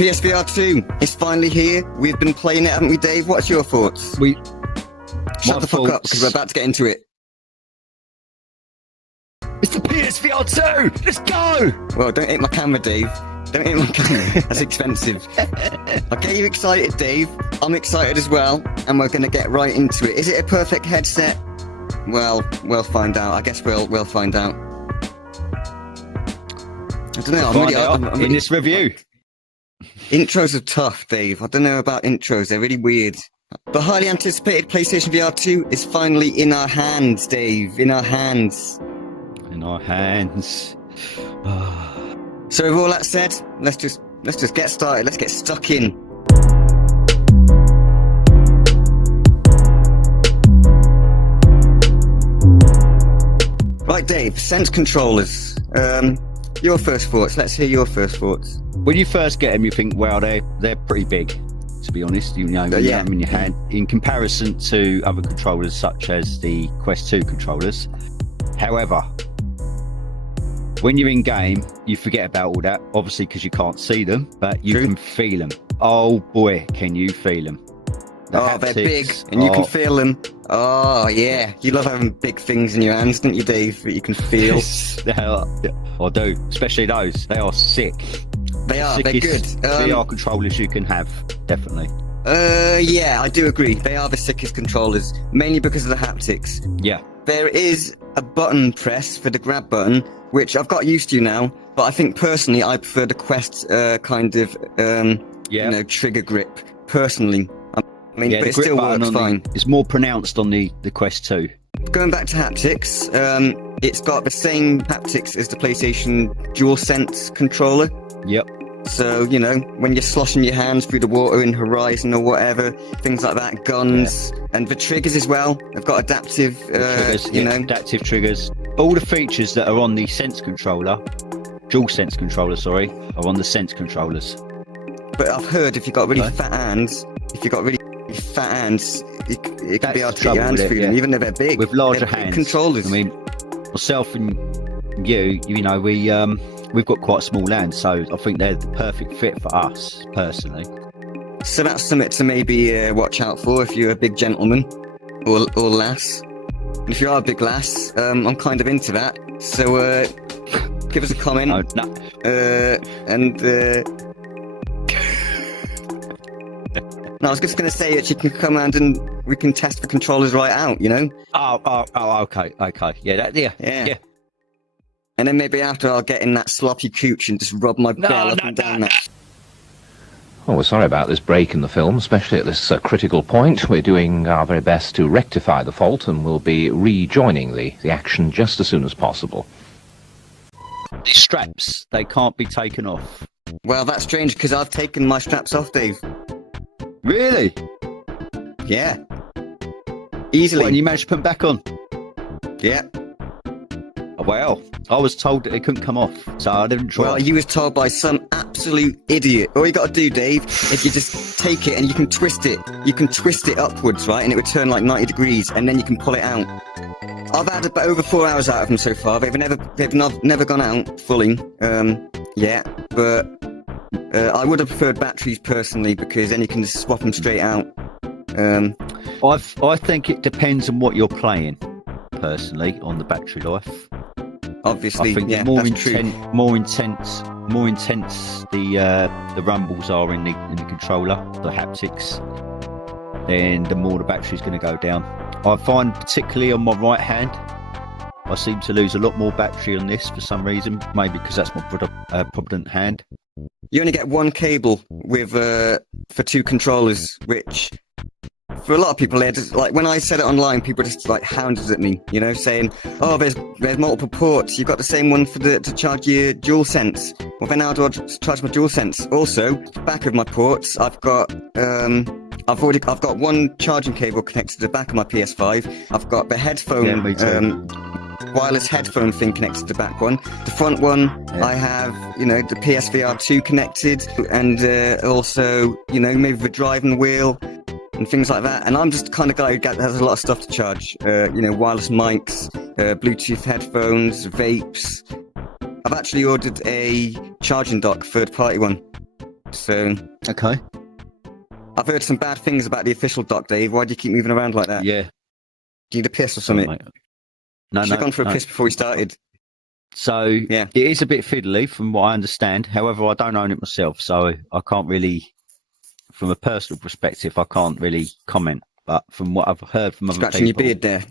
PSVR2 is finally here. We've been playing it, haven't we, Dave? What's your thoughts? Shut the fuck up, because we're about to get into it. It's the PSVR2! Let's go! Well, don't hit my camera, Dave. Don't hit my camera. That's expensive. I get you excited, Dave. I'm excited as well, and we're going to get right into it. Is it a perfect headset? Well, we'll find out. I guess we'll find out. I don't know. I'm really, in this review. Intros are tough, Dave. I don't know about intros. They're really weird. The highly anticipated PlayStation VR 2 is finally in our hands, Dave. In our hands. In our hands. So with all that said, let's just get started. Let's get stuck in. Right, Dave. Sense controllers. Your first thoughts. Let's hear your first thoughts. When you first get them, you think, well, they're pretty big. To be honest, you know, you have them in your hand. In comparison to other controllers, such as the Quest 2 controllers. However, when you're in game, you forget about all that, obviously, because you can't see them, but you can feel them. Oh boy, can you feel them? They're big, and you can feel them. Oh yeah, you love having big things in your hands, don't you, Dave? That you can feel. I do, especially those. They are sick. They are. They're good. VR controllers you can have, definitely. Yeah, I do agree. They are the sickest controllers, mainly because of the haptics. Yeah. There is a button press for the grab button, which I've got used to now, but I think personally I prefer the Quest kind of trigger grip. Personally, I mean, but it still works fine. It's more pronounced on the Quest 2. Going back to haptics, it's got the same haptics as the PlayStation DualSense controller. Yep. So, you know, when you're sloshing your hands through the water in Horizon or whatever, things like that, guns, and the triggers as well. They've got adaptive, adaptive triggers. All the features that are on the Sense controller, DualSense controller, are on the Sense controllers. But I've heard if you've got really fat hands, it can be hard to get your hands through them, even though they're big. With larger hands. Controllers. I mean, myself and you know, we've got quite a small hand, so I think they're the perfect fit for us, personally. So that's something to maybe watch out for if you're a big gentleman or lass. And if you are a big lass, I'm kind of into that. So give us a comment. No, I was just going to say that you can come and we can test the controllers right out, you know? Okay. Yeah. And then maybe after I'll get in that sloppy cooch and just rub my bell up and down that. Well, we're sorry about this break in the film, especially at this critical point. We're doing our very best to rectify the fault, and we'll be rejoining the action just as soon as possible. These straps, they can't be taken off. Well, that's strange, because I've taken my straps off, Dave. Really? Yeah. Easily. And you managed to put them back on? Yeah. Well, I was told that they couldn't come off, so I didn't try. Well, you was told by some absolute idiot. All you got to do, Dave, is you just take it and you can twist it. You can twist it upwards, right, and it would turn like 90 degrees, and then you can pull it out. I've had about over 4 hours out of them so far. They've never gone out fully, but I would have preferred batteries personally, because then you can just swap them straight out. I think it depends on what you're playing, personally, on the battery life. Obviously, I think the more intense the rumbles are in the controller, the haptics, then the more the battery's going to go down. I find particularly on my right hand, I seem to lose a lot more battery on this for some reason. Maybe because that's my prominent hand. You only get one cable with for two controllers, which for a lot of people, they're just like, when I said it online, people just like hounded at me, you know, saying, "Oh, there's multiple ports. You've got the same one to charge your DualSense." Well, then how do I charge my DualSense? Also, back of my ports, I've got one charging cable connected to the back of my PS5. I've got the headphone, wireless headphone thing connected to the back one. The front one, I have, you know, the PSVR2 connected, and also, you know, maybe the driving wheel and things like that. And I'm just the kind of guy who has a lot of stuff to charge. You know, wireless mics, Bluetooth headphones, vapes. I've actually ordered a charging dock, third-party one. So Okay. I've heard some bad things about the official dock, Dave. Why do you keep moving around like that? Yeah. Do you need a piss or Sorry, something? mate. No, Should have gone for a no. piss before we started. So Yeah. it is a bit fiddly from what I understand. However, I don't own it myself, so I can't really, from a personal perspective, I can't really comment. But from what I've heard from other Scratching people, your beard there.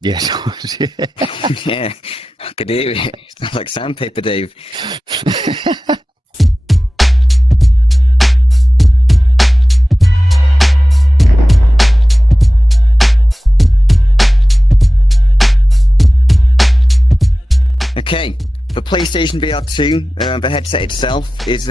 yes, yeah. Yeah, I could hear it. It sounds like sandpaper, Dave. Okay, the PlayStation VR2, the headset itself, is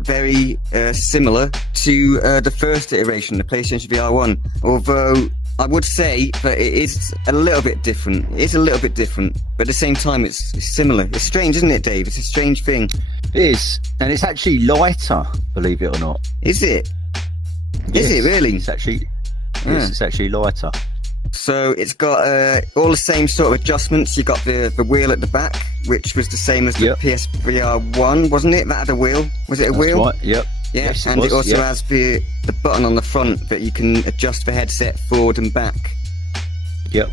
very similar to the first iteration, the PlayStation VR1. Although I would say that it is a little bit different. It is a little bit different, but at the same time, it's similar. It's strange, isn't it, Dave? It's a strange thing. It is, and it's actually lighter, believe it or not. Is it? Yes, Is it really? It's actually, Yeah. yes, it's actually lighter. So it's got all the same sort of adjustments. You got the wheel at the back, which was the same as the Yep. PSVR1, wasn't it? That had a wheel. Was it a That's wheel? right. Yep. Yeah, Yes, and was, it also yep. has the button on the front that you can adjust the headset forward and back. Yep.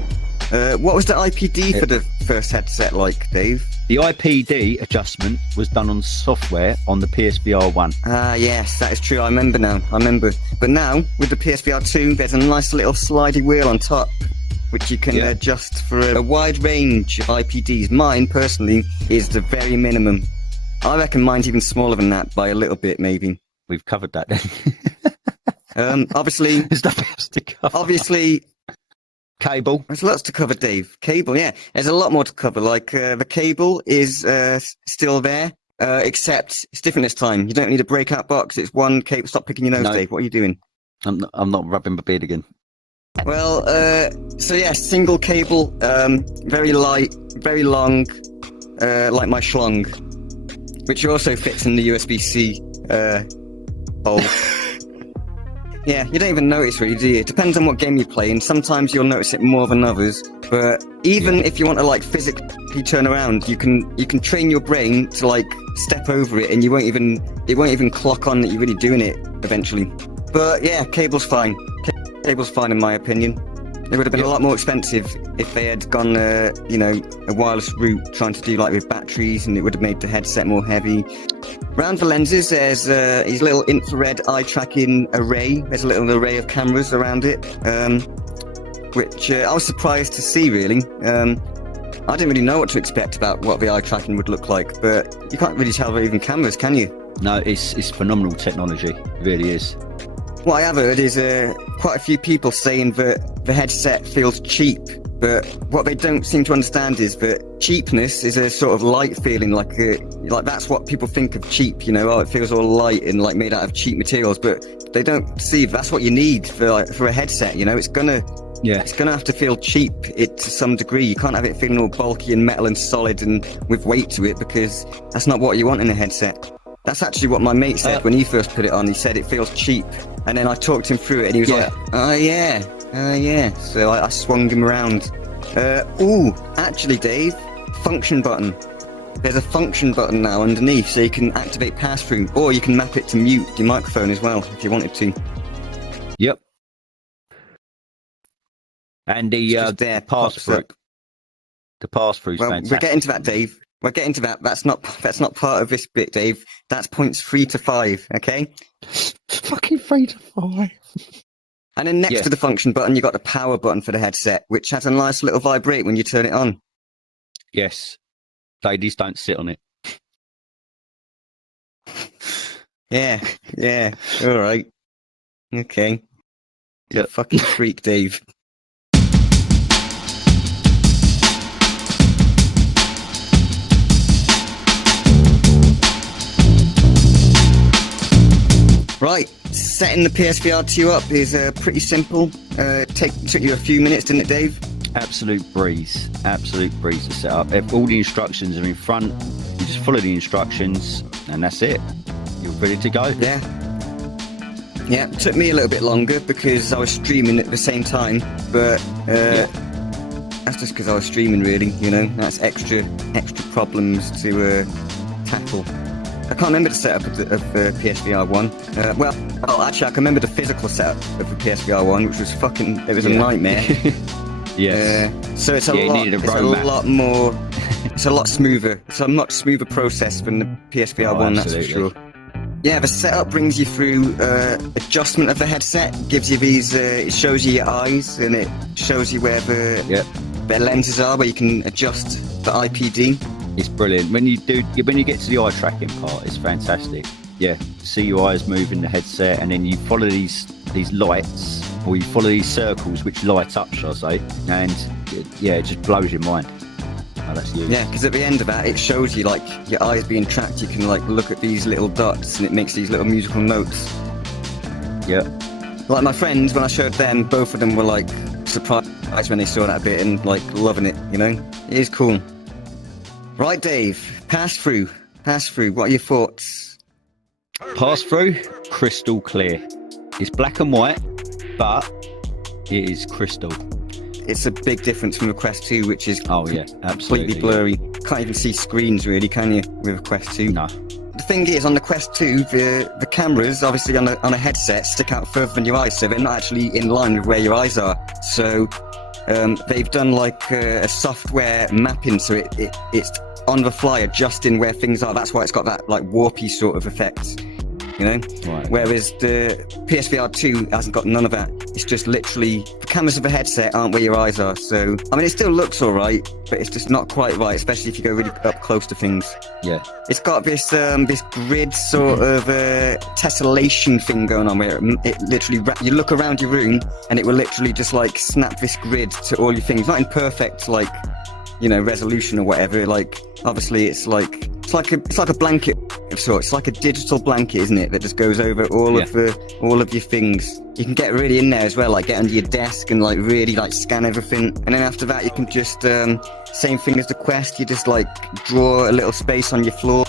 What was the IPD for the first headset like, Dave? The IPD adjustment was done on software on the PSVR1. Ah, yes, that is true. I remember now. I remember. But now, with the PSVR2, there's a nice little slidey wheel on top, which you can Yeah. adjust for a wide range of IPDs. Mine, personally, is the very minimum. I reckon mine's even smaller than that by a little bit, maybe. We've covered that then. Obviously, There's nothing else to cover. obviously, Cable. there's lots to cover, Dave. Cable, yeah. There's a lot more to cover. Like, the cable is still there, except it's different this time. You don't need a breakout box. It's one cable. Stop picking your nose, No. Dave. What are you doing? I'm not rubbing my beard again. Well, so yeah, single cable, very light, very long, like my schlong, which also fits in the USB-C hole. Yeah, you don't even notice really, do you? It depends on what game you play, and sometimes you'll notice it more than others. But even if you want to like physically turn around, you can train your brain to like step over it, and it won't even clock on that you're really doing it eventually. But yeah, cable's fine. Cable's fine in my opinion. It would have been a lot more expensive if they had gone, a wireless route, trying to do like with batteries, and it would have made the headset more heavy. Around the lenses, there's his little infrared eye tracking array. There's a little array of cameras around it, which I was surprised to see, really. I didn't really know what to expect about what the eye tracking would look like, but you can't really tell they're even cameras, can you? No, it's phenomenal technology. It really is. What I have heard is quite a few people saying that the headset feels cheap, but what they don't seem to understand is that cheapness is a sort of light feeling, like that's what people think of cheap, you know, oh, it feels all light and like made out of cheap materials, but they don't see that's what you need for a headset, you know. It's gonna have to feel cheap to some degree. You can't have it feeling all bulky and metal and solid and with weight to it, because that's not what you want in a headset. That's actually what my mate said when he first put it on. He said it feels cheap. And then I talked him through it and he was like, oh yeah. So I swung him around. Actually, Dave, function button. There's a function button now underneath, so you can activate pass-through, or you can map it to mute your microphone as well, if you wanted to. Yep. And the pass-through. The pass-through's fantastic. We're getting to that, Dave. We're getting to that. That's not part of this bit, Dave. That's points 3 to 5, okay? Fucking 3 to 5. And then next to the function button, you got the power button for the headset, which has a nice little vibrate when you turn it on. Yes. Ladies, don't sit on it. Yeah. All right. Okay. Yeah. Fucking freak, Dave. Right, setting the PSVR2 up is pretty simple. Took you a few minutes, didn't it, Dave? Absolute breeze to set up. All the instructions are in front. You just follow the instructions, and that's it. You're ready to go. Yeah, it took me a little bit longer because I was streaming at the same time, but that's just because I was streaming, really, you know. That's extra problems to tackle. I can't remember the setup of the PSVR 1. Well, actually, I can remember the physical setup of the PSVR 1, which was it was a nightmare. Yes. So it's a lot more, it's a lot smoother. It's a much smoother process than the PSVR 1, absolutely. that's for sure. Yeah, the setup brings you through adjustment of the headset, gives you these, it shows you your eyes, and it shows you where the lenses are, where you can adjust the IPD. It's brilliant. When you get to the eye tracking part, it's fantastic. Yeah, see your eyes move in the headset, and then you follow these lights, or you follow these circles which light up, shall I say, and it just blows your mind. Oh, that's huge. Yeah, because at the end of that, it shows you like your eyes being tracked. You can like look at these little dots, and it makes these little musical notes. Yeah. Like my friends, when I showed them, both of them were like surprised when they saw that bit and like loving it. You know, it is cool. Right, Dave, pass through. What are your thoughts? Pass through, crystal clear. It's black and white, but it is crystal. It's a big difference from the Quest 2, which is completely blurry. Can't even see screens really, can you, with a Quest 2? No. The thing is, on the Quest 2, the cameras, obviously on a headset, stick out further than your eyes, so they're not actually in line with where your eyes are. So they've done like a software mapping, so it's on the fly adjusting where things are. That's why it's got that like warpy sort of effect. You know, right. Whereas the PSVR 2 hasn't got none of that. It's just literally the cameras of the headset aren't where your eyes are. So I mean, it still looks all right, but it's just not quite right, especially if you go really up close to things. Yeah, it's got this grid sort of tessellation thing going on, where it literally you look around your room and it will literally just like snap this grid to all your things, not in perfect like, you know, resolution or whatever. Like obviously it's like a blanket of sorts. It's like a digital blanket, isn't it, that just goes over all of your things. You can get really in there as well, like get under your desk and like really like scan everything. And then after that you can just same thing as the Quest, you just like draw a little space on your floor.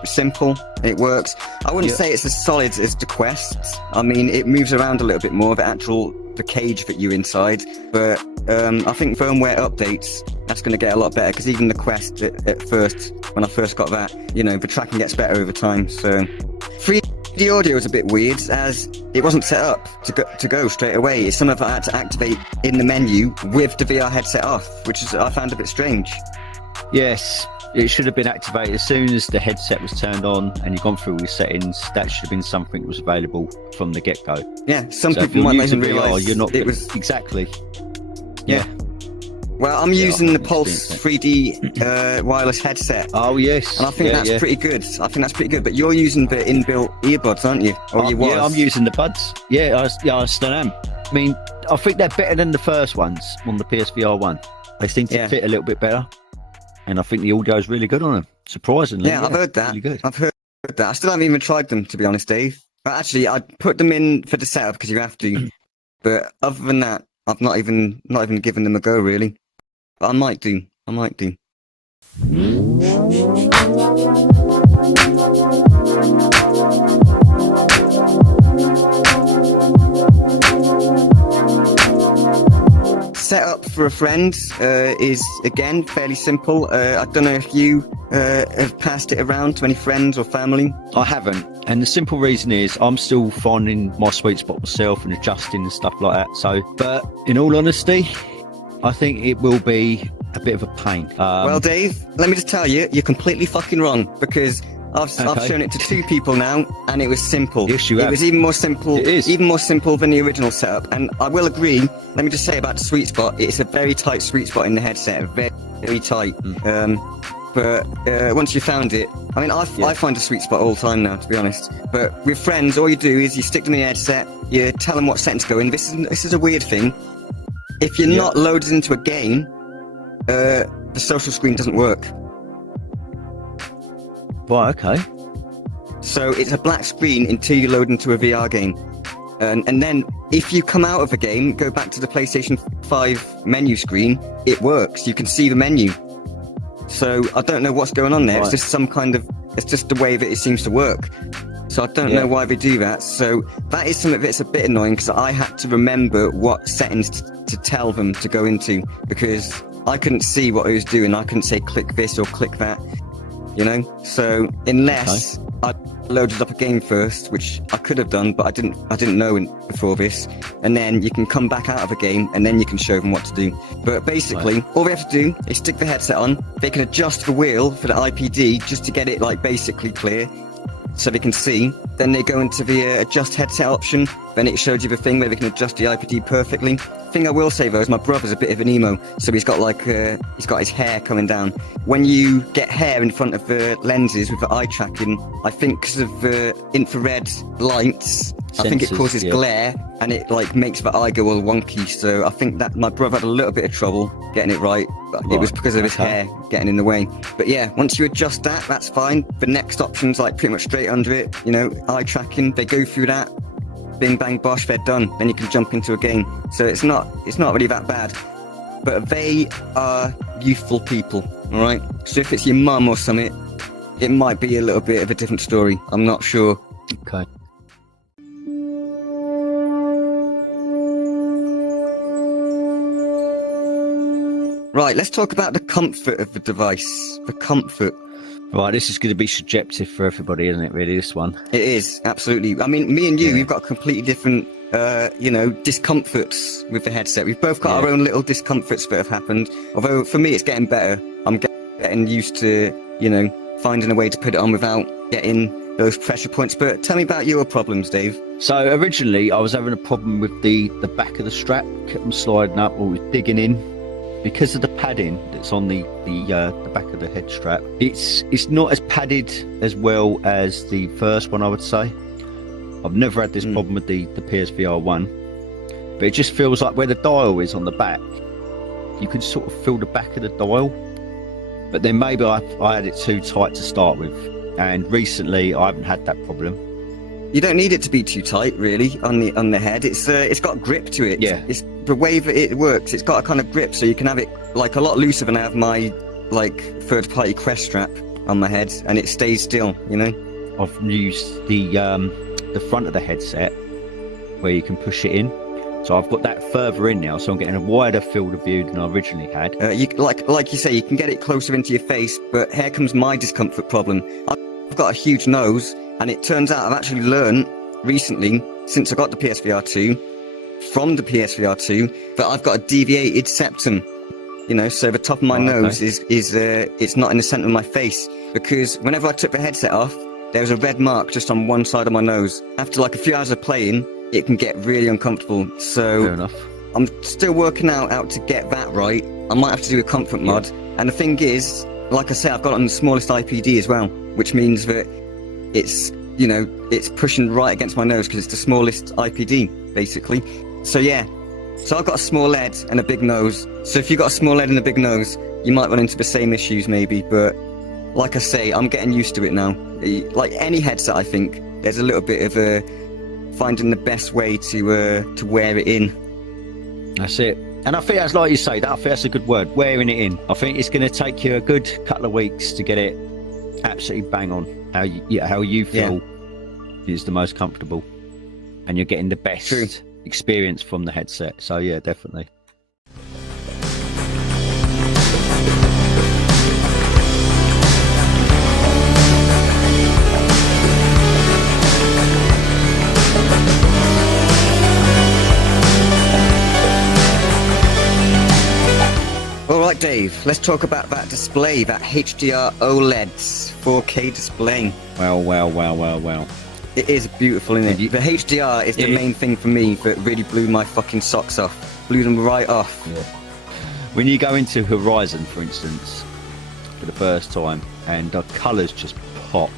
It's simple, it works. I wouldn't say it's as solid as the Quest. I mean, it moves around a little bit more, the cage that you're inside, but I think firmware updates, that's going to get a lot better, because even the Quest at first, when I first got that, you know, the tracking gets better over time. So 3D audio is a bit weird, as it wasn't set up to go straight away. It's something that I had to activate in the menu with the VR headset off, which I found a bit strange. Yes, it should have been activated as soon as the headset was turned on and you've gone through all your settings. That should have been something that was available from the get-go. Yeah, some people might not even realise you're not. It was exactly. Yeah. Well, I'm using the Pulse 3D wireless headset. Oh yes, and I think that's pretty good. But you're using the inbuilt earbuds, aren't you? Or you was? Yeah, I'm using the buds. Yeah, I still am. I mean, I think they're better than the first ones on the PSVR 1. They seem to fit a little bit better. And I think the audio is really good on them, surprisingly. Yeah, I've heard that. Really good. I've heard that. I still haven't even tried them, to be honest, Dave. But actually, I'd put them in for the setup because you have to. But other than that, I've not even given them a go, really. But I might do. Setup for a friend is, again, fairly simple. I don't know if you have passed it around to any friends or family. I haven't. And the simple reason is I'm still finding my sweet spot myself and adjusting and stuff like that. So, but in all honesty, I think it will be a bit of a pain. Well, Dave, let me just tell you, you're completely fucking wrong, because I've shown it to 2 people now, and it was simple. Yes, you have. It was even more simple. It is. Even more simple than the original setup. And I will agree, let me just say about the sweet spot, it's a very tight sweet spot in the headset, very, very tight. But once you found it, I mean, I find a sweet spot all the time now, to be honest. But with friends, all you do is you stick them in the headset, you tell them what settings to go in. This is a weird thing. If you're not loaded into a game, the social screen doesn't work. Right, okay. So it's a black screen until you load into a VR game. And then if you come out of a game, go back to the PlayStation 5 menu screen, it works. You can see the menu. So I don't know what's going on there. Right. It's just it's just the way that it seems to work. So I don't know why they do that. So that is something that's a bit annoying, because I had to remember what settings to tell them to go into, because I couldn't see what it was doing. I couldn't say click this or click that. you know. So unless I loaded up a game first, which I could have done, but I didn't know before this, and then you can come back out of a game and then you can show them what to do. But basically, all they have to do is stick the headset on. They can adjust the wheel for the IPD just to get it like basically clear, so they can see. Then they go into the adjust headset option. Then it shows you the thing where they can adjust the IPD perfectly. Thing I will say though is my brother's a bit of an emo, so he's got like he's got his hair coming down. When you get hair in front of the lenses with the eye tracking, I think because of the infrared lights, I think it causes glare and it like makes the eye go all wonky. So I think that my brother had a little bit of trouble getting it right, but it was because of his hair getting in the way. But yeah, once you adjust that, that's fine. The next option's like pretty much straight under it, you know, eye tracking. They go through that. Bing bang bosh, they're done. Then you can jump into a game. So it's not really that bad. But they are youthful people, all right? So if it's your mum or something, it might be a little bit of a different story. I'm not sure. Okay. Right, let's talk about the comfort of the device. The comfort. Right, this is going to be subjective for everybody, isn't it, really, this one? It is, absolutely. I mean, me and you, we've got completely different, you know, discomforts with the headset. We've both got our own little discomforts that have happened. Although, for me, it's getting better. I'm getting used to, you know, finding a way to put it on without getting those pressure points. But tell me about your problems, Dave. So, originally, I was having a problem with the back of the strap. Kept them sliding up, or was digging in. Because of the padding that's on the back of the head strap, it's not as padded as well as the first one, I would say. I've never had this problem with the PSVR 1, but it just feels like where the dial is on the back, you can sort of feel the back of the dial. But then maybe I had it too tight to start with, and recently I haven't had that problem. You don't need it to be too tight, really, on the head. It's got grip to it. Yeah. It's the way that it works. It's got a kind of grip, so you can have it like a lot looser than I have my like third-party Quest strap on my head, and it stays still. You know. I've used the front of the headset where you can push it in, so I've got that further in now, so I'm getting a wider field of view than I originally had. You like you say, you can get it closer into your face, but here comes my discomfort problem. I've got a huge nose. And it turns out I've actually learned recently, since I got the PSVR2, from the PSVR2, that I've got a deviated septum. You know, so the top of my nose is it's not in the center of my face, because whenever I took the headset off, there was a red mark just on one side of my nose. After like a few hours of playing, it can get really uncomfortable. So fair enough. I'm still working out to get that right. I might have to do a comfort mod. And the thing is, like I say, I've got it on the smallest IPD as well, which means that it's, you know, it's pushing right against my nose because it's the smallest IPD, basically. So yeah, so I've got a small head and a big nose. So if you've got a small head and a big nose, you might run into the same issues maybe. But like I say, I'm getting used to it now. Like any headset, I think there's a little bit of finding the best way to wear it in. That's it. And I think that's like you say, I think that's a good word, wearing it in. I think it's going to take you a good couple of weeks to get it absolutely bang on. How you feel is the most comfortable, and you're getting the best experience from the headset. So yeah, definitely. All right, Dave, let's talk about that display, that HDR OLEDs 4K display. Wow. It is beautiful, isn't it? The HDR is the main thing for me that really blew my fucking socks off. Blew them right off. Yeah. When you go into Horizon, for instance, for the first time, and the colours just pop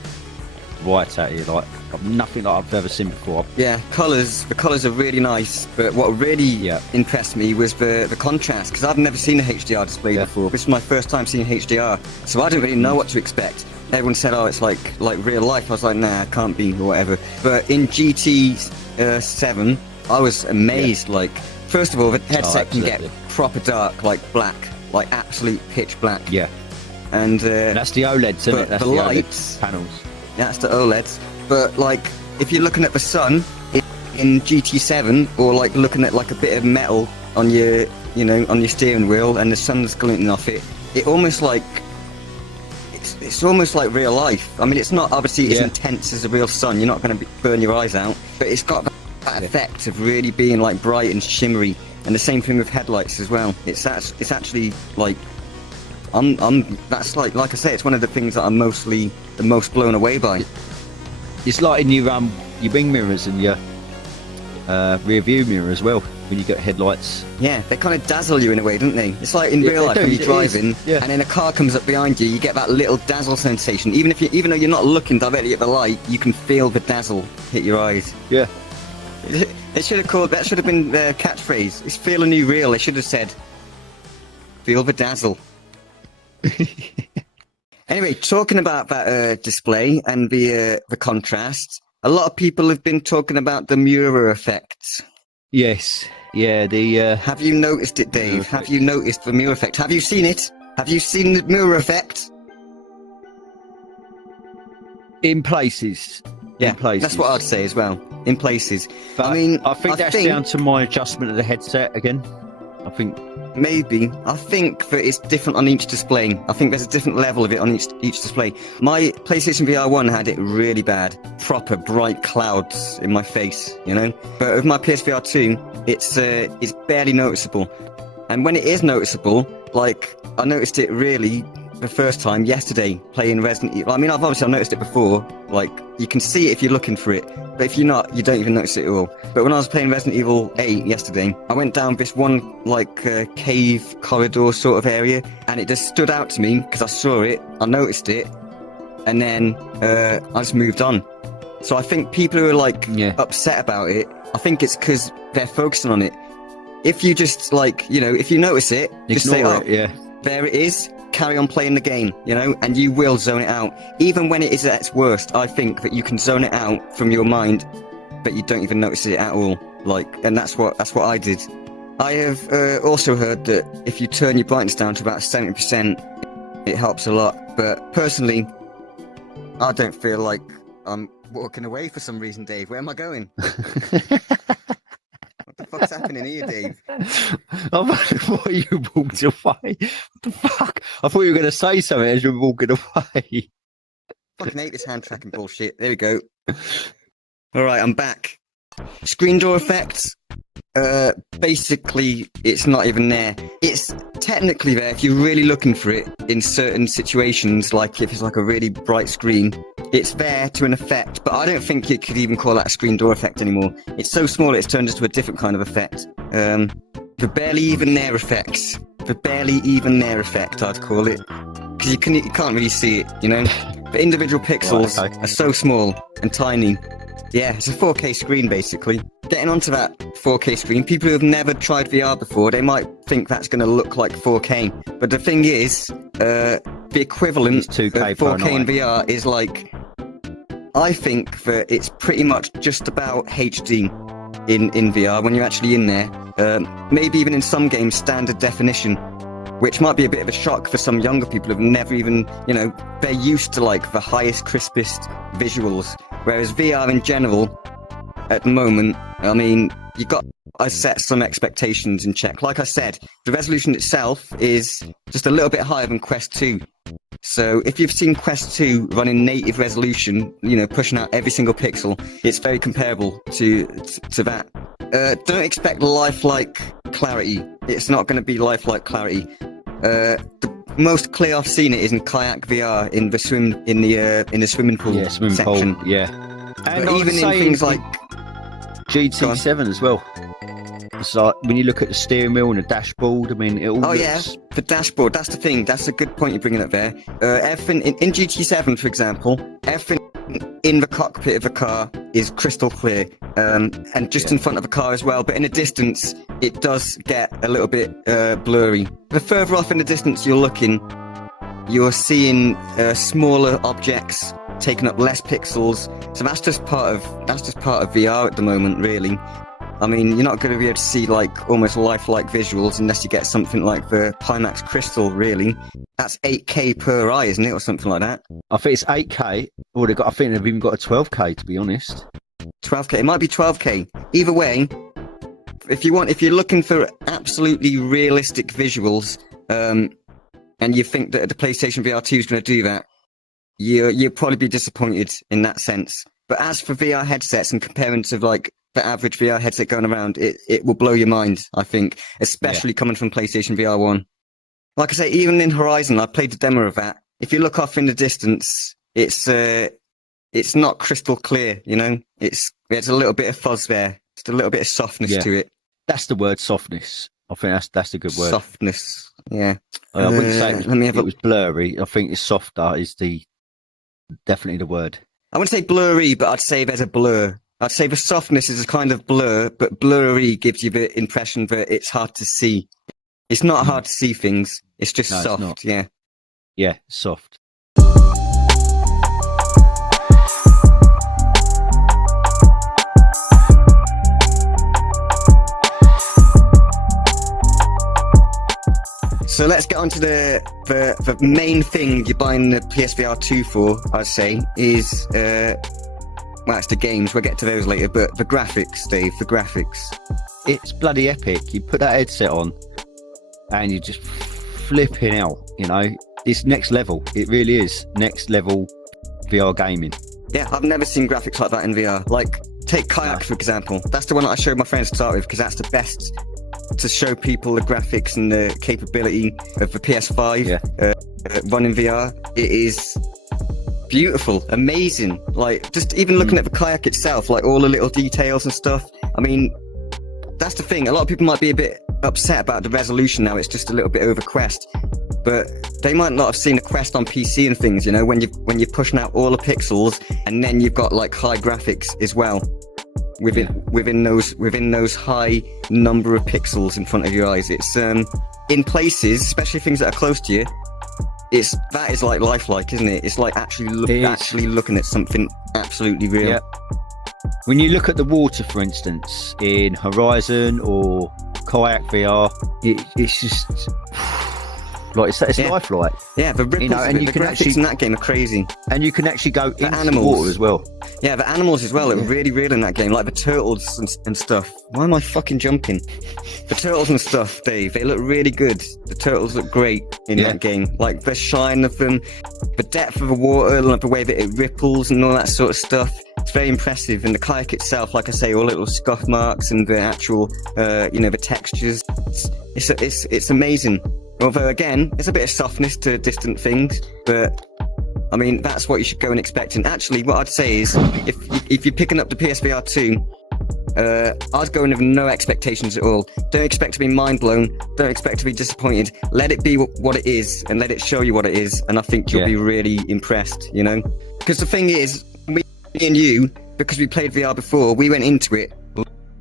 right at you, like nothing like I've ever seen before. Yeah, the colours are really nice, but what really impressed me was the contrast, because I've never seen a HDR display before. This is my first time seeing HDR, so I didn't really know what to expect. Everyone said, oh, it's like real life. I was like, nah, it can't be, or whatever. But in GT7, I was amazed. Like, first of all, the headset can get proper dark, like black, like absolute pitch black. Yeah. And that's the OLEDs, isn't it? That's the OLED lights panels. That's the OLEDs. But like, if you're looking at the sun in GT7, or like looking at like a bit of metal on your, you know, on your steering wheel, and the sun's glinting off it, it almost like it's almost like real life. I mean, it's not obviously as intense as the real sun. You're not going to burn your eyes out, but it's got that effect of really being like bright and shimmery. And the same thing with headlights as well. It's actually like that's like I say, it's one of the things that I'm the most blown away by. It's like in your wing mirrors and your rear view mirror as well, when you get headlights. Yeah, they kind of dazzle you in a way, don't they? It's like in real life when you're driving and then a car comes up behind you, you get that little dazzle sensation. Even though you're not looking directly at the light, you can feel the dazzle hit your eyes. Yeah. That should have been their catchphrase. It's feel a new real. They should have said, feel the dazzle. Anyway, talking about that display and the contrast, a lot of people have been talking about the mirror effect. Yes. Yeah, Have you noticed it, Dave? Have you noticed the mirror effect? Have you seen it? Have you seen the mirror effect? In places. Yeah, in places. That's what I'd say as well. In places. But I mean, I think that's down to my adjustment of the headset again. I think maybe. I think that it's different on each display. I think there's a different level of it on each display. My PlayStation VR1 had it really bad. Proper bright clouds in my face, you know? But with my PSVR2, it's barely noticeable. And when it is noticeable, like, I noticed it really the first time yesterday playing Resident Evil. I mean, I've noticed it before. Like, you can see it if you're looking for it, but if you're not, you don't even notice it at all. But when I was playing Resident Evil 8 yesterday, I went down this one like cave corridor sort of area, and it just stood out to me because I saw it, I noticed it, and then I just moved on. So I think people who are like upset about it, I think it's because they're focusing on it. If you just like, you know, if you notice it, just say, oh, there it is. Carry on playing the game, you know, and you will zone it out. Even when it is at its worst, I think that you can zone it out from your mind, but you don't even notice it at all. Like, and that's what I did. I have also heard that if you turn your brightness down to about 70%, it helps a lot. But personally, I don't feel like I'm walking away for some reason, Dave. Where am I going? What the fuck's happening here, Dave? What, you walked away? What the fuck? I thought you were going to say something as you were walking away. Fucking hate this hand tracking bullshit. There we go. Alright, I'm back. Screen door effects. Basically, it's not even there. It's technically there if you're really looking for it in certain situations, like if it's like a really bright screen. It's there to an effect, but I don't think you could even call that a screen door effect anymore. It's so small it's turned into a different kind of effect. The barely even there effects. The barely even there effect, I'd call it. Because you can't really see it, you know? The individual pixels are so small and tiny. Yeah, it's a 4K screen, basically. Getting onto that 4K screen, people who have never tried VR before, they might think that's going to look like 4K. But the thing is, the equivalent of 4K in VR is like... I think that it's pretty much just about HD in VR when you're actually in there. Maybe even in some games, standard definition, which might be a bit of a shock for some younger people who've never even, you know, they're used to like the highest, crispest visuals. Whereas VR in general, at the moment, I mean, I set some expectations in check. Like I said, the resolution itself is just a little bit higher than Quest 2. So if you've seen Quest 2 running native resolution, you know, pushing out every single pixel, it's very comparable to that. Don't expect lifelike clarity. It's not going to be lifelike clarity. The most clear I've seen it is in Kayak VR in the swimming pool section. Pool, yeah. And but even in things like GT7 as well. It's like when you look at the steering wheel and the dashboard, I mean, it all looks... the dashboard, that's the thing. That's a good point you're bringing up there. Everything in GT7, for example, everything in the cockpit of a car is crystal clear, and just in front of a car as well. But in the distance, it does get a little bit blurry. The further off in the distance you're looking, you're seeing smaller objects taking up less pixels. So that's just part of VR at the moment, really. I mean, you're not going to be able to see like almost lifelike visuals unless you get something like the Pimax Crystal, really. That's 8K per eye, isn't it, or something like that? I think it's 8K, or I think they've even got a 12K, to be honest. 12K, it might be 12K. Either way, if you're looking for absolutely realistic visuals, and you think that the PlayStation VR2 is going to do that, you'll probably be disappointed in that sense. But as for VR headsets and comparing to like the average VR headset going around, it will blow your mind, I think, especially coming from PlayStation VR 1. Like I say, even in Horizon, I played the demo of that. If you look off in the distance, it's not crystal clear, you know? There's a little bit of fuzz there. Just a little bit of softness to it. That's the word, softness. I think that's a good word. Softness, yeah. I wouldn't say it was blurry. I think it's softer is definitely the word. I wouldn't say blurry, but I'd say there's a blur. I'd say the softness is a kind of blur, but blurry gives you the impression that it's hard to see. It's not hard to see things. It's just soft, yeah. Yeah, soft. So let's get on to the main thing you're buying the PSVR2 for, I'd say, is, well, it's the games. We'll get to those later, but the graphics, Dave, the graphics. It's bloody epic. You put that headset on and you're just flipping out, you know. It's next level. It really is next level VR gaming. Yeah, I've never seen graphics like that in VR. Like, take Kayak, for example. That's the one that I showed my friends to start with, because that's the best to show people the graphics and the capability of the PS5 running VR. It is beautiful, amazing. Like, just even looking at the Kayak itself, like all the little details and stuff. I mean, that's the thing. A lot of people might be a bit upset about the resolution now. It's just a little bit over Quest, but they might not have seen a Quest on PC and things, you know, when you're pushing out all the pixels, and then you've got like high graphics as well within those high number of pixels in front of your eyes. It's in places, especially things that are close to you, that is like lifelike, isn't it? It's like actually looking at something absolutely real. Yeah. When you look at the water, for instance, in Horizon or Kayak VR, it's just like it's lifelike. Yeah, the ripples, and the graphics in that game are crazy. And you can actually go into the water as well. Yeah, the animals as well are really real in that game, like the turtles and stuff. Why am I fucking jumping? The turtles and stuff, Dave, they look really good. The turtles look great in that game. Like the shine of them, the depth of the water, like the way that it ripples and all that sort of stuff. It's very impressive. And the Kayak itself, like I say, all little scuff marks and the actual, the textures. It's amazing. Although, again, there's a bit of softness to distant things, but I mean, that's what you should go and expect. And actually, what I'd say is, if you're picking up the PSVR 2, I'd go in with no expectations at all. Don't expect to be mind blown. Don't expect to be disappointed. Let it be what it is, and let it show you what it is. And I think you'll be really impressed, you know? Because the thing is, me and you, because we played VR before, we went into it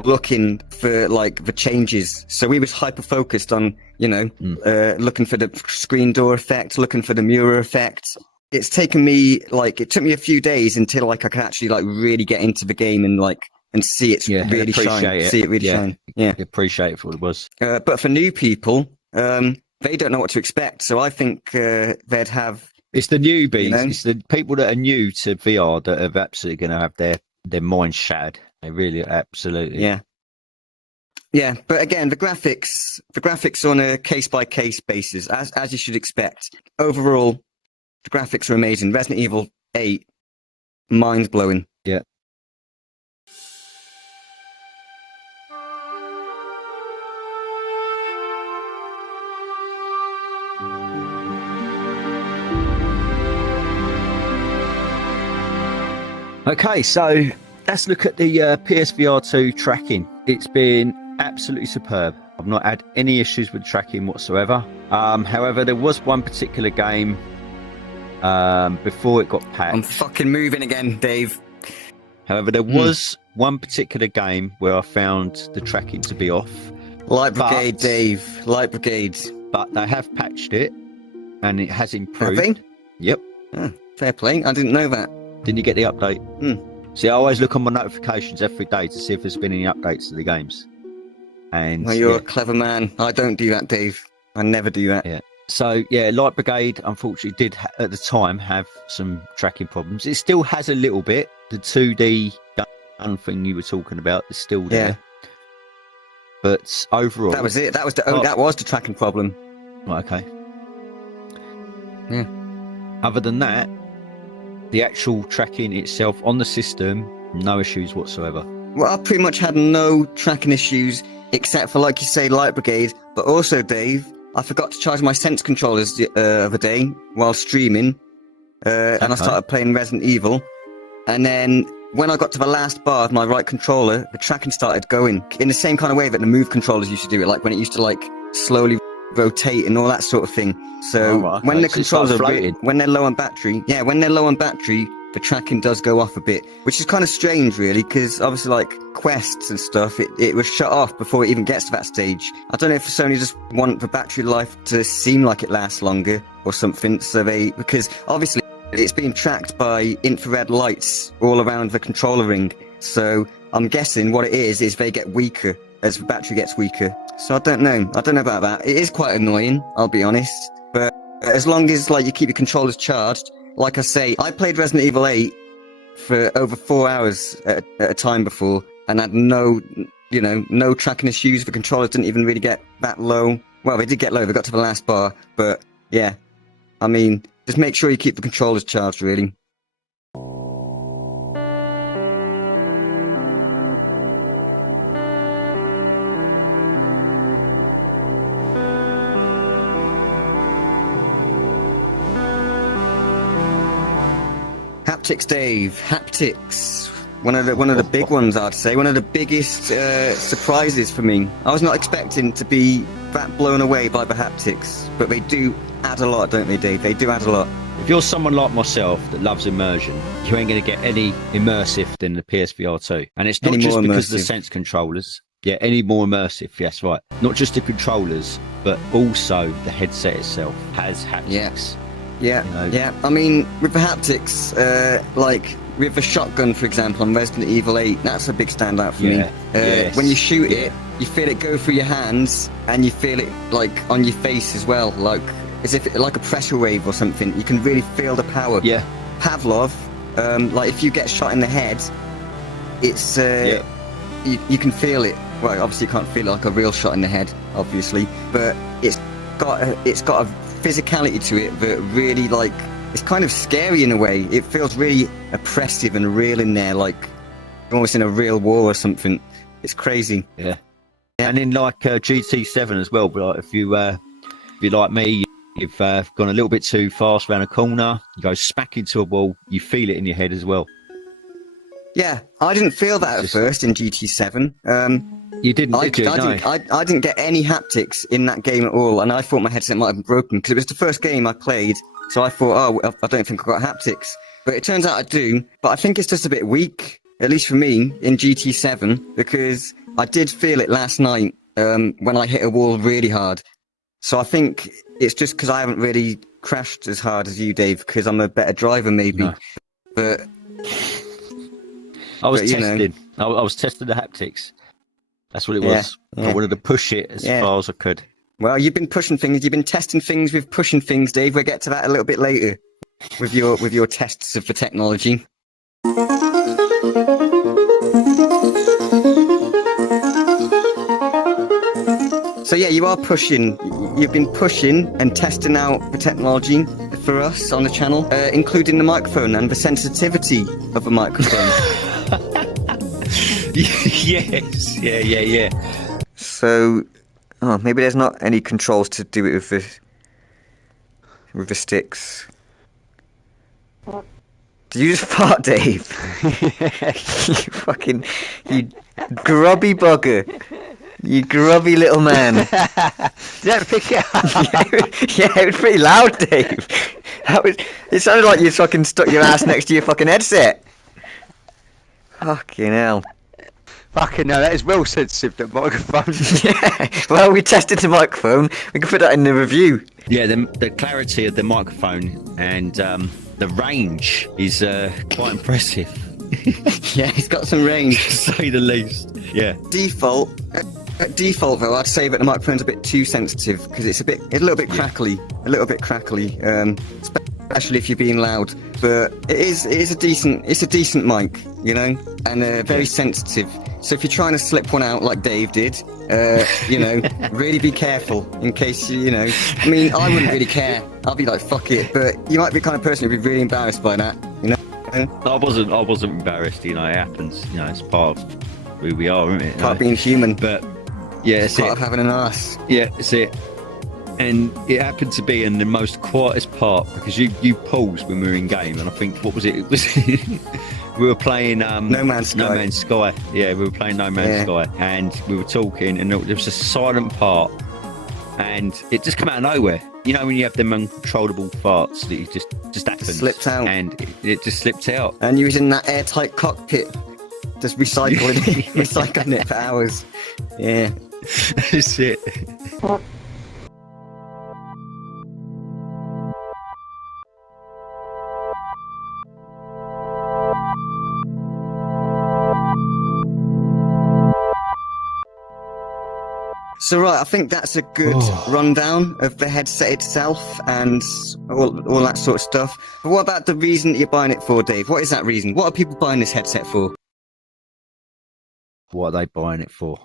looking for like the changes. So we was hyper focused on, looking for the screen door effect, looking for the mirror effect. It took me a few days until I could actually really get into the game and see it really shine. See it really shine. Yeah, appreciate it for what it was. But for new people, they don't know what to expect. So I think they'd have. It's the newbies. It's the people that are new to VR that are absolutely going to have their minds shattered. They really, absolutely. Yeah, but again, the graphics on a case-by-case basis, as you should expect. Overall, the graphics are amazing. Resident Evil 8, mind-blowing. Yeah. Okay, so let's look at the PSVR2 tracking. It's been absolutely superb. I've not had any issues with tracking whatsoever. However, there was one particular game before it got patched. I'm fucking moving again, Dave. However, there was one particular game where I found the tracking to be off. Light Brigade, Dave. Light Brigade. But they have patched it, and it has improved. Have they? Yep. Oh, fair play. I didn't know that. Didn't you get the update? See, I always look on my notifications every day to see if there's been any updates to the games. And well, you're a clever man. I don't do that, Dave. I never do that. Yeah. So, Light Brigade, unfortunately, did at the time have some tracking problems. It still has a little bit. The 2D gun thing you were talking about is still there. Yeah. But overall... That was it. That was the tracking problem. Right, okay. Yeah. Other than that, the actual tracking itself on the system, no issues whatsoever. Well, I pretty much had no tracking issues, except for, like you say, Light Brigade. But also, Dave, I forgot to charge my Sense controllers the other day while streaming, and I started playing Resident Evil. And then when I got to the last bar of my right controller, the tracking started going in the same kind of way that the Move controllers used to do it, like when it used to like slowly rotate and all that sort of thing. So when the controllers are when they're low on battery, the tracking does go off a bit, which is kind of strange, really, because obviously, like quests and stuff, it was shut off before it even gets to that stage. I don't know if Sony just want the battery life to seem like it lasts longer or something. So because obviously it's being tracked by infrared lights all around the controller ring. So I'm guessing what it is they get weaker as the battery gets weaker. So I don't know about that. It is quite annoying, I'll be honest. But as long as like you keep your controllers charged, like I say, I played Resident Evil 8 for over 4 hours at a time before, and had no tracking issues. The controllers didn't even really get that low. Well, they did get low. They got to the last bar, but yeah, I mean, just make sure you keep the controllers charged, really. Haptics, Dave. Haptics. One of the big ones, I'd say. One of the biggest surprises for me. I was not expecting to be that blown away by the haptics, but they do add a lot, don't they, Dave? They do add a lot. If you're someone like myself that loves immersion, you ain't going to get any immersive than the PSVR2. And it's not just because of the Sense controllers. Yeah, any more immersive, yes, right. Not just the controllers, but also the headset itself has haptics. Yeah, yeah. I mean, with the haptics, like with the shotgun, for example, on Resident Evil 8, that's a big standout for me. When you shoot it, you feel it go through your hands, and you feel it like on your face as well, like as if like a pressure wave or something. You can really feel the power. Yeah. Pavlov, like if you get shot in the head, it's you can feel it. Well, obviously you can't feel it like a real shot in the head, obviously, but it's got a physicality to it that really, like, it's kind of scary in a way. It feels really oppressive and real in there, like almost in a real war or something. It's crazy. Yeah. And in like GT7 as well, but if you like me, you've gone a little bit too fast around a corner, you go smack into a wall, you feel it in your head as well. Yeah, I didn't feel that at first in GT7. You didn't, I didn't get any haptics in that game at all, and I thought my headset might have been broken because it was the first game I played. So I thought, oh, I don't think I've got haptics. But it turns out I do. But I think it's just a bit weak, at least for me, in GT7, because I did feel it last night when I hit a wall really hard. So I think it's just because I haven't really crashed as hard as you, Dave, because I'm a better driver, maybe. No. But I was testing. I was testing the haptics. That's what it was. Yeah. I wanted to push it as far as I could. Well, you've been pushing things. You've been testing things with pushing things, Dave. We'll get to that a little bit later with your tests of the technology. So yeah, you are pushing. You've been pushing and testing out the technology for us on the channel, including the microphone and the sensitivity of the microphone. Yes, yeah. So, maybe there's not any controls to do it with the sticks. Did you just fart, Dave? You grubby bugger. You grubby little man. Don't pick it up. Yeah, it was pretty loud, Dave. It sounded like you fucking stuck your ass next to your fucking headset. Fucking hell. Fucking no, that is well sensitive, that microphone. Yeah, well, we tested the microphone. We can put that in the review. Yeah, the clarity of the microphone and the range is quite impressive. Yeah, it's got some range, to say the least. Yeah. At default, though, I'd say that the microphone's a bit too sensitive because it's a little bit crackly, especially if you're being loud. But it is a decent mic, you know, and very sensitive. So if you're trying to slip one out like Dave did, really be careful in case I mean, I wouldn't really care. I'll be like, fuck it. But you might be the kind of person who'd be really embarrassed by that, you know. I wasn't embarrassed. You know, it happens. You know, it's part of who we are, isn't it? Part of being human. But yeah, it's part of having an arse. Yeah, it's it. And it happened to be in the most quietest part because you paused when we were in game, and I think what was it? It was we were playing No Man's Sky. No Man's Sky. Yeah, we were playing No Man's Sky, and we were talking, and there was a silent part, and it just came out of nowhere. You know when you have them uncontrollable farts that you just happens, slipped out, and it just slipped out. And you was in that airtight cockpit, just recycling it for hours. Yeah, that's it. So right, I think that's a good rundown of the headset itself and all that sort of stuff. But what about the reason that you're buying it for, Dave? What is that reason? What are people buying this headset for? What are they buying it for?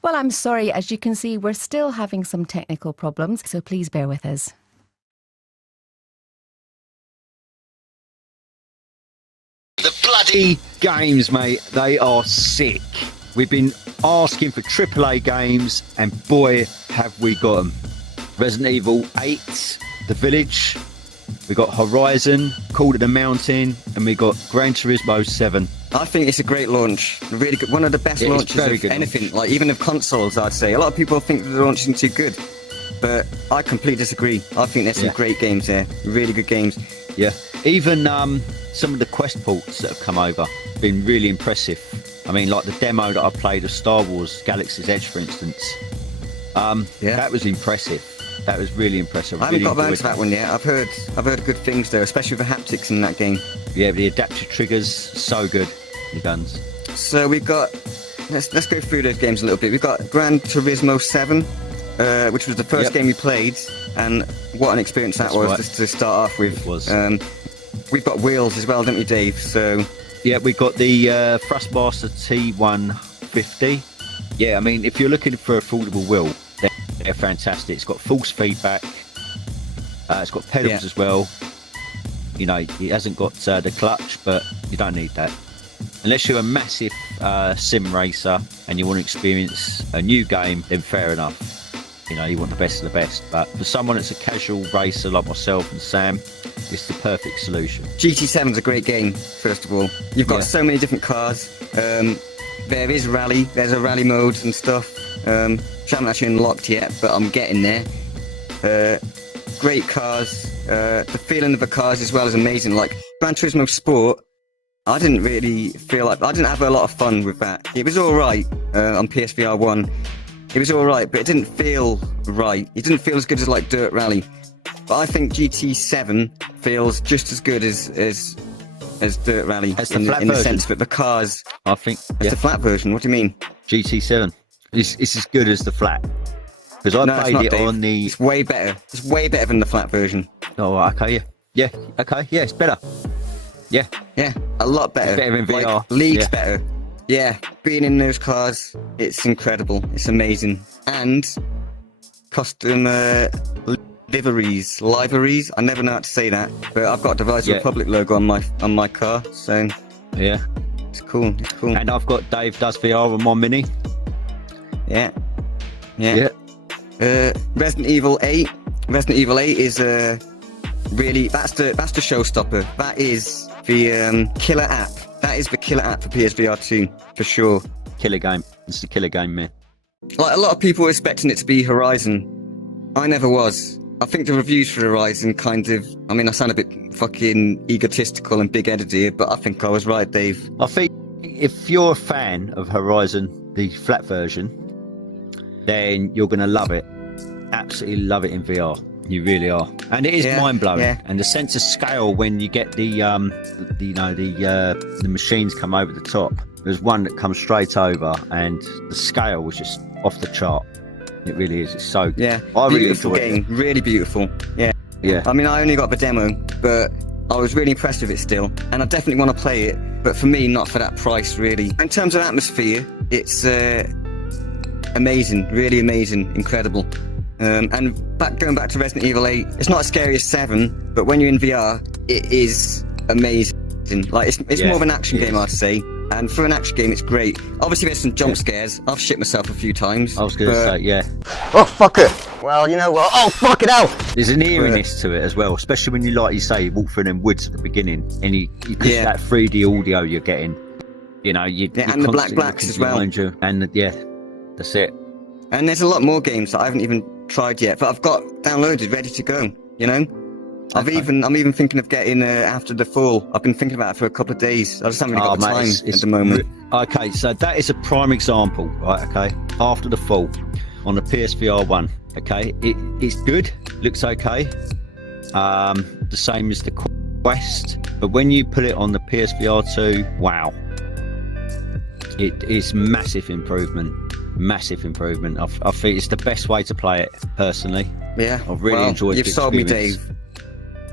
Well, I'm sorry. As you can see, we're still having some technical problems, so please bear with us. The bloody games, mate, they are sick. We've been asking for AAA games, and boy, have we got them. Resident Evil 8, The Village, we got Horizon, Call of the Mountain, and we got Gran Turismo 7. I think it's a great launch. Really good. One of the best launches of anything, like even of consoles, I'd say. A lot of people think they're launching too good, but I completely disagree. I think there's some great games there. Really good games. Yeah. Even some of the Quest ports that have come over have been really impressive. I mean, like the demo that I played of Star Wars Galaxy's Edge, for instance. That was impressive. That was really impressive. I haven't got around to that one yet. I've heard good things though, especially with the haptics in that game. Yeah, the adaptive triggers, so good. The guns. So we've got. Let's go through those games a little bit. We've got Gran Turismo 7, which was the first game we played, and what an experience that was just to start off with. It was. We've got wheels as well, don't we, Dave? So yeah, we've got the Thrustmaster T150. Yeah, I mean, if you're looking for affordable wheel, they're fantastic. It's got force feedback. It's got pedals as well. You know, it hasn't got the clutch, but you don't need that. Unless you're a massive sim racer and you want to experience a new game, then fair enough. You know, you want the best of the best. But for someone that's a casual racer like myself and Sam, it's the perfect solution. GT7's a great game, first of all. You've got so many different cars. There is rally. There's a rally mode and stuff. Which I haven't actually unlocked yet, but I'm getting there. Great cars. The feeling of the cars as well is amazing. Like Gran Turismo Sport, I didn't really feel like... I didn't have a lot of fun with that. It was alright on PSVR1. It was alright, but it didn't feel right. It didn't feel as good as like Dirt Rally. But I think GT7 feels just as good as Dirt Rally in the sense that the cars... I think... It's the flat version. What do you mean? GT7. It's as good as the flat. Because I played it on the... It's way better. It's way better than the flat version. Oh, okay, yeah. Yeah, okay, yeah, it's better. Yeah. Yeah, a lot better. It's better in VR. Like, leagues better. Yeah, being in those cars, it's incredible. It's amazing. And custom liveries. I never know how to say that, but I've got a Device Republic logo on my car, so yeah, it's cool. It's cool. And I've got Dave Does VR on my Mini. Yeah. Resident Evil 8. Resident Evil 8 is really that's the showstopper. That is the killer app. That is the killer app for PSVR2 for sure. Killer game. It's the killer game, man. Like a lot of people were expecting it to be Horizon. I never was. I think the reviews for Horizon kind of... I mean, I sound a bit fucking egotistical and big-headed here, but I think I was right, Dave. I think if you're a fan of Horizon, the flat version, then you're going to love it. Absolutely love it in VR. You really are. And it is mind-blowing. Yeah. And the sense of scale when you get the machines come over the top. There's one that comes straight over, and the scale was just off the chart. It really is. It's so good. Yeah. I really beautiful enjoyed game. it. Really beautiful. Yeah. Yeah. I mean, I only got the demo, but I was really impressed with it still. And I definitely want to play it, but for me, not for that price, really. In terms of atmosphere, it's amazing, really amazing, incredible. And going back to Resident Evil 8, it's not as scary as 7, but when you're in VR, it is amazing. Like it's more of an action game, I'd say. And for an action game, it's great. Obviously, there's some jump scares. I've shit myself a few times. I was going to say, yeah. Oh, fuck it. Well, you know what? Oh, fuck it out. There's an eeriness to it as well, especially when you, like you say, walk through them woods at the beginning, and you that 3D audio you're getting. You know, and the black blacks as well. And that's it. And there's a lot more games that I haven't even tried yet, but I've got downloaded, ready to go. You know, I'm even thinking of getting After the Fall. I've been thinking about it for a couple of days. I just haven't really got the time at the moment. Okay, so that is a prime example, right? Okay, After the Fall on the PSVR1. Okay, it's good, looks okay. The same as the Quest, but when you put it on the PSVR2, wow, it is massive improvement. Massive improvement. I think it's the best way to play it personally. Yeah, I've really enjoyed it. You've sold me, Dave.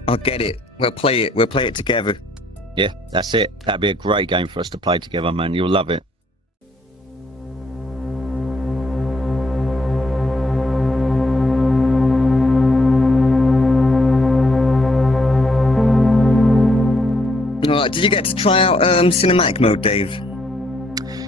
I'll get it. We'll play it. We'll play it together. Yeah, that's it. That'd be a great game for us to play together, man. You'll love it. All right, did you get to try out cinematic mode, Dave?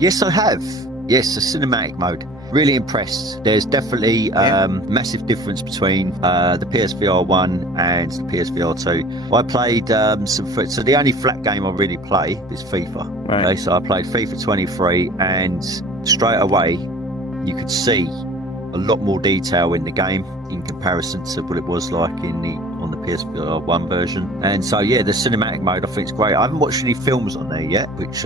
Yes, I have. Yes, the cinematic mode. Really impressed. There's definitely massive difference between the PSVR1 and the PSVR2. I played so the only flat game I really play is FIFA. Right. Okay, so I played FIFA 23, and straight away you could see a lot more detail in the game in comparison to what it was like on the PSVR1 version. And so the cinematic mode I think is great. I haven't watched any films on there yet, which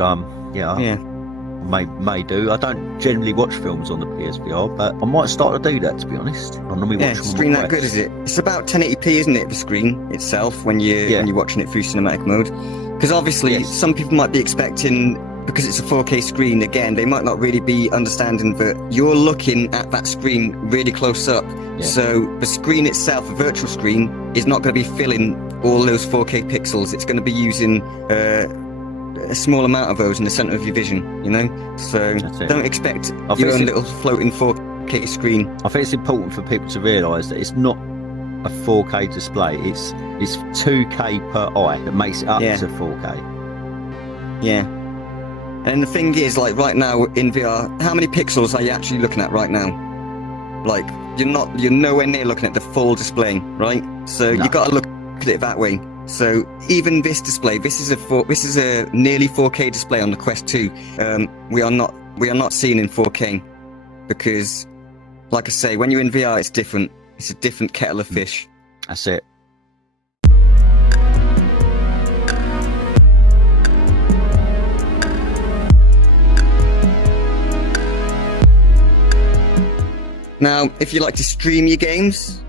may do. I don't generally watch films on the PSVR, but I might start to do that, to be honest. I normally watch them on screen that good, is it? It's about 1080p, isn't it, the screen itself, when you're watching it through cinematic mode? Because obviously some people might be expecting, because it's a 4K screen, again, they might not really be understanding that you're looking at that screen really close up. So the screen itself, the virtual screen, is not going to be filling all those 4K pixels. It's going to be using a small amount of those in the center of your vision, you know? So don't expect your own little floating 4K screen. I think it's important for people to realise that it's not a 4K display. It's 2K per eye that makes it up to 4K. Yeah. And the thing is, like right now in VR, how many pixels are you actually looking at right now? Like you're nowhere near looking at the full display, right? So you got to look at it that way. So even this display, this is a nearly 4K display on the Quest 2. We are not seeing in 4K because, like I say, when you're in VR, it's different. It's a different kettle of fish. That's it. Now, if you like to stream your games,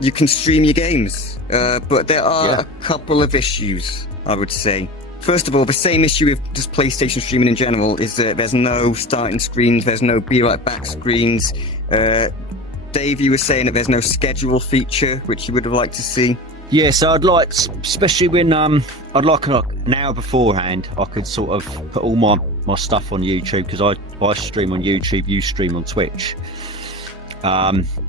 you can stream your games, but there are a couple of issues, I would say. First of all, the same issue with just PlayStation streaming in general is that there's no starting screens, there's no be right back screens. Dave, you were saying that there's no schedule feature, which you would have liked to see. Yeah, so I'd like, especially when I'd like an hour beforehand, I could sort of put all my stuff on YouTube, because I stream on YouTube, you stream on Twitch.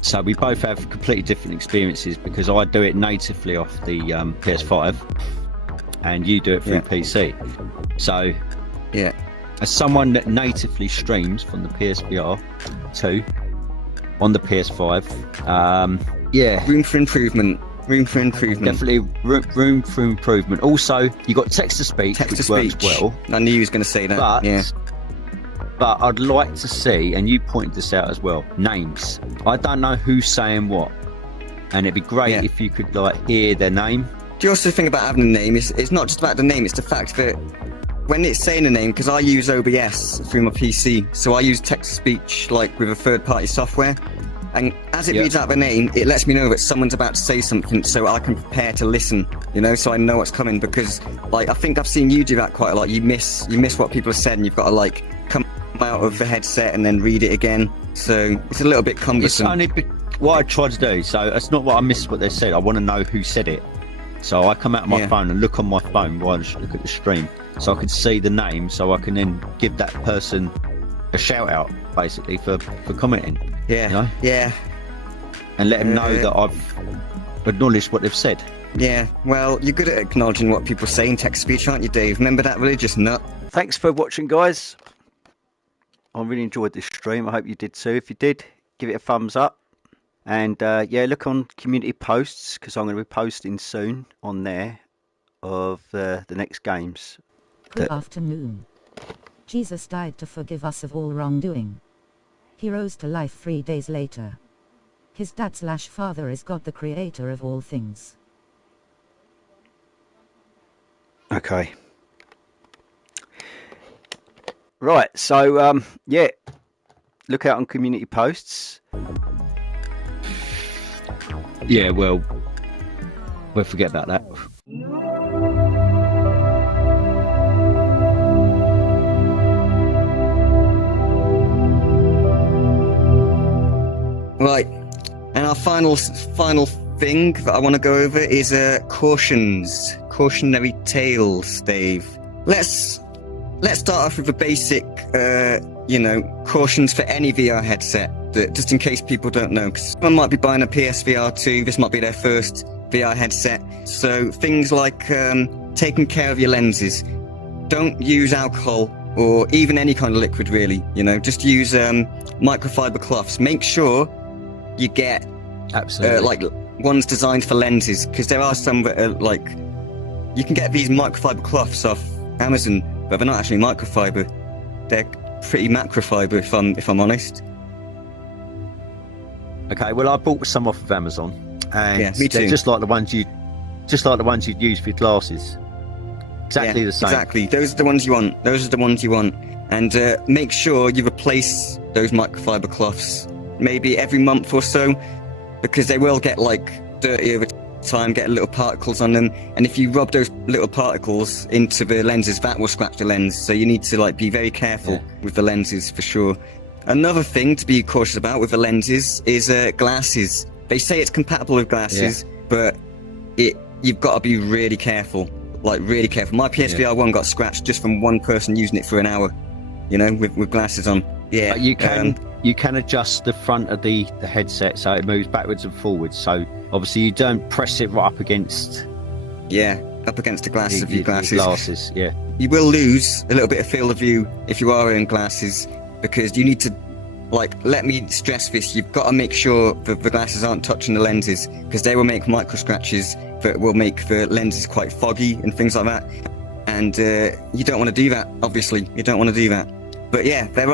So we both have completely different experiences, because I do it natively off the PS5 and you do it through PC. So as someone that natively streams from the PSVR 2 on the PS5, room for improvement. Definitely room for improvement. Also, you got text to speech, which works well. I knew you was going to say that. But I'd like to see, and you pointed this out as well, names. I don't know who's saying what, and it'd be great if you could hear their name. Do you also think about having a name? It's not just about the name, it's the fact that when it's saying a name, because I use OBS through my PC, so I use text to speech with a third-party software, and as it reads out the name, it lets me know that someone's about to say something, so I can prepare to listen, so I know what's coming. Because I think I've seen you do that quite a lot. You miss what people have said, and you've got to come out of the headset and then read it again, so it's a little bit cumbersome. It's only what I try to do, so it's not what I missed what they said. I want to know who said it, so I come out of my phone and look on my phone while I look at the stream, so I can see the name, so I can then give that person a shout out basically for commenting. Yeah, you know? yeah. And let them know that I've acknowledged what they've said. Yeah, well, you're good at acknowledging what people say in text-to-speech, aren't you, Dave? Remember that religious nut? Thanks for watching, guys. I really enjoyed this stream. I hope you did too. If you did, give it a thumbs up. And yeah, look on community posts, because I'm going to be posting soon on there of the next games. Good afternoon. Jesus died to forgive us of all wrongdoing. He rose to life 3 days later. His dad/father is God, the creator of all things. Okay. Right, so yeah, look out on community posts. Yeah, well, we'll forget about that. Right, and our final thing that I want to go over is cautionary tales, Dave. Let's start off with the basic, cautions for any VR headset, just in case people don't know, because someone might be buying a PSVR2, this might be their first VR headset. So things like taking care of your lenses. Don't use alcohol or even any kind of liquid, really. Just use microfiber cloths. Make sure you get like ones designed for lenses, because there are some that are like, you can get these microfiber cloths off Amazon, but they're not actually microfiber. They're pretty macrofiber, if I'm honest. Okay, well, I bought some off of Amazon, and yeah, me too. They're just like the ones you'd use for your glasses. Exactly the same. Exactly. Those are the ones you want. And make sure you replace those microfiber cloths maybe every month or so, because they will get like dirty over time, get little particles on them, and if you rub those little particles into the lenses, that will scratch the lens. So you need to like be very careful with the lenses for sure. Another thing to be cautious about with the lenses is glasses. They say it's compatible with glasses, but you've got to be really careful, like really careful. My PSVR 1 got scratched just from one person using it for an hour, with glasses on. Yeah, you can adjust the front of the headset so it moves backwards and forwards. So obviously you don't press it right up against the glass of your glasses. Yeah, you will lose a little bit of field of view if you are wearing glasses, because you need to, let me stress this, you've got to make sure that the glasses aren't touching the lenses, because they will make micro scratches that will make the lenses quite foggy and things like that. And you don't want to do that, obviously. You don't want to do that. But yeah, there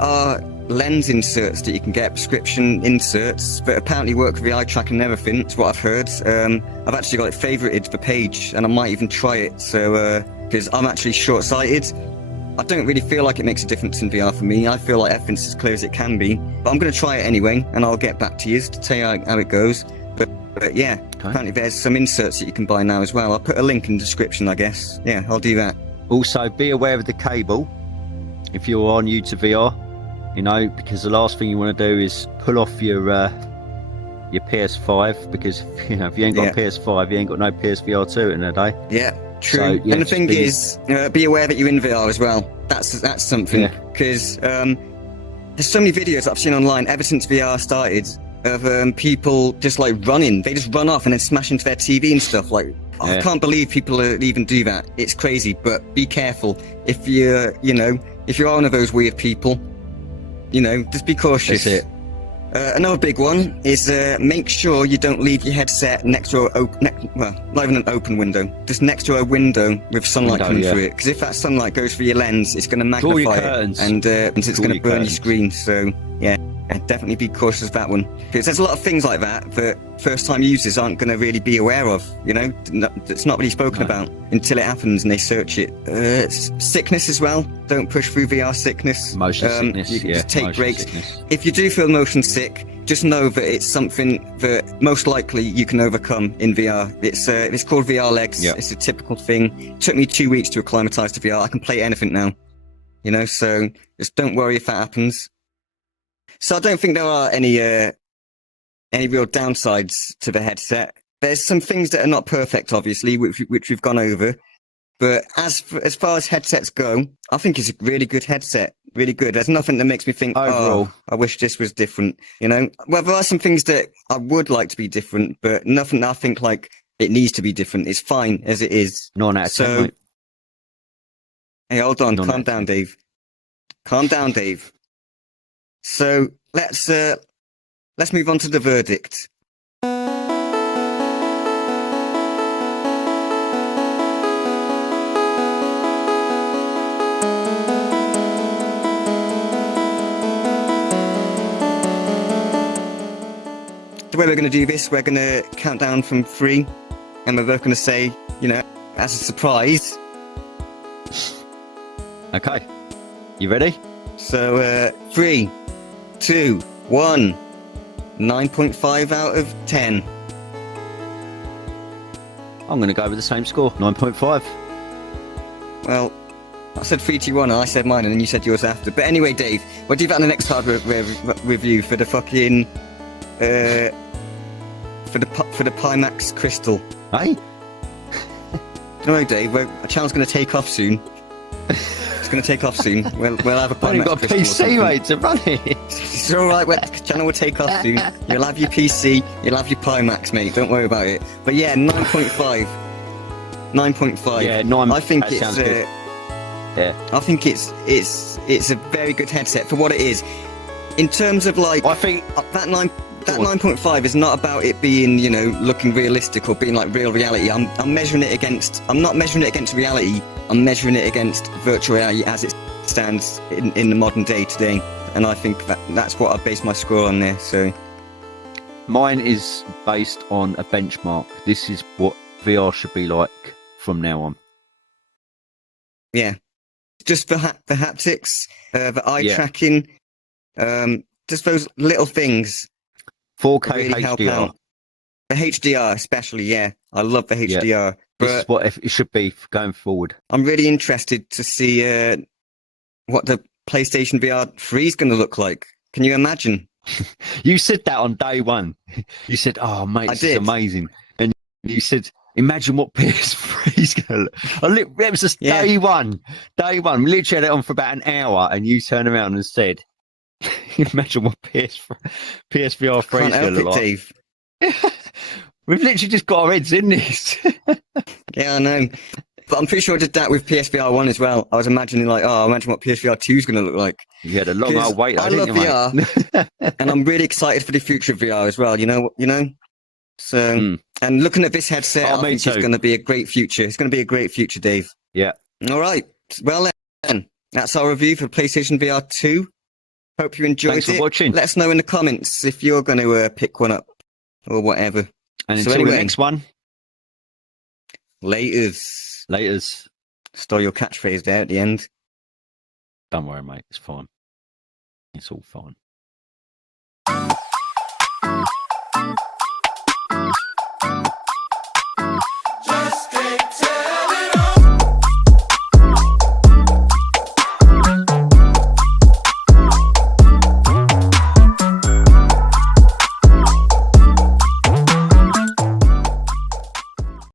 are lens inserts that you can get, prescription inserts, that apparently work with the eye tracking and everything. That's what I've heard. I've actually got it favorited the page, and I might even try it. So, because I'm actually short-sighted, I don't really feel like it makes a difference in VR for me. I feel like everything's as clear as it can be. But I'm going to try it anyway, and I'll get back to you to tell you how it goes. But yeah, apparently there's some inserts that you can buy now as well. I'll put a link in the description, I guess. Yeah, I'll do that. Also, be aware of the cable if you're on YouTube VR, because the last thing you want to do is pull off your PS5, because if you ain't got a PS5, you ain't got no PSVR2 in a day. Yeah, true. So, and the thing is, be aware that you're in VR as well. That's something, because there's so many videos I've seen online ever since VR started of people just running. They just run off and then smash into their TV and stuff. I can't believe people even do that. It's crazy. But be careful if you're one of those weird people. Just be cautious. That's it. Another big one is make sure you don't leave your headset next to not even an open window, just next to a window with sunlight coming through it. Because if that sunlight goes through your lens, it's going to magnify it, and it's going to burn your screen. So yeah, definitely be cautious of that one, because there's a lot of things like that first-time users aren't going to really be aware of. It's not really spoken about until it happens and they search it. Sickness as well. Don't push through VR sickness. Motion sickness. You can just take breaks. Sickness. If you do feel motion sick, just know that it's something that most likely you can overcome in VR. It's called VR legs. Yep. It's a typical thing. It took me 2 weeks to acclimatise to VR. I can play anything now. So just don't worry if that happens. So I don't think there are any real downsides to the headset. There's some things that are not perfect, obviously, which we've gone over. But as far as headsets go, I think it's a really good headset. Really good. There's nothing that makes me think, Overall. oh, I wish this was different. You know, well, there are some things that I would like to be different, but nothing that I think like it needs to be different. It's fine as it is. 9 out of 10, mate. Hey, hold on. 9 out Calm of down, 10. Dave. Calm down, Dave. So let's move on to the verdict. The way we're going to do this, we're going to count down from 3, and we're both going to say, you know, as a surprise. Okay. You ready? So, 3, 2, 1. 9.5 out of 10. I'm going to go with the same score, 9.5. Well, I said 3, 2, 1, and I said mine, and then you said yours after. But anyway, Dave, we'll do that in the next hardware review for the fucking, for the Pimax Crystal. Hey? No, Dave, our channel's going to take off soon. It's going to take off soon. We'll have a I've Pimax only got a Crystal or PC, something. mate, to run it. It's alright, the channel will take off soon. You'll have your PC, you'll have your Pimax, mate, don't worry about it. But yeah, 9.5. 9.5. Yeah, 9. I think that it's sounds good. Yeah. I think it's a very good headset for what it is. In terms of like I think that 9.5 is not about it being, you know, looking realistic or being like real reality. I'm measuring it against. I'm not measuring it against reality. I'm measuring it against virtual reality as it stands in the modern day today. And I think that's what I base my score on there. So mine is based on a benchmark. This is what VR should be like from now on. yeah, just the haptics, the eye Yeah. tracking, just those little things 4K really help HDR. out. The HDR especially, yeah. I love the HDR. This is But what it should be going forward. I'm really interested to see what the PlayStation VR 3 is going to look like. Can you imagine? You said that on day one. You said, "Oh, mate, I this is did. amazing," and you said, "Imagine what PS3 is going to look." It was just Yeah. day one. Day one. We literally had it on for about an hour, and you turned around and said, "Imagine what PSVR 3 Can't is going help to it, look like." Dave. We've literally just got our heads in this. Yeah, I know. But I'm pretty sure I did that with PSVR 1 as well. I was imagining like, oh, imagine what PSVR 2 is going to look like. You had a long 'Cause old wait. I didn't love you, VR, mate? and I'm really excited for the future of VR as well. You know. So, Mm. and looking at this headset, Oh, I me think it's too. going to be a great future. It's going to be a great future, Dave. Yeah. All right. Well then, that's our review for PlayStation VR 2. Hope you enjoyed Thanks for it. watching. Let us know in the comments if you're going to pick one up or whatever. And So until anyway. the next one, Laters. laters. Stole your catchphrase there at the end. Don't worry, mate. It's fine. It's all fine.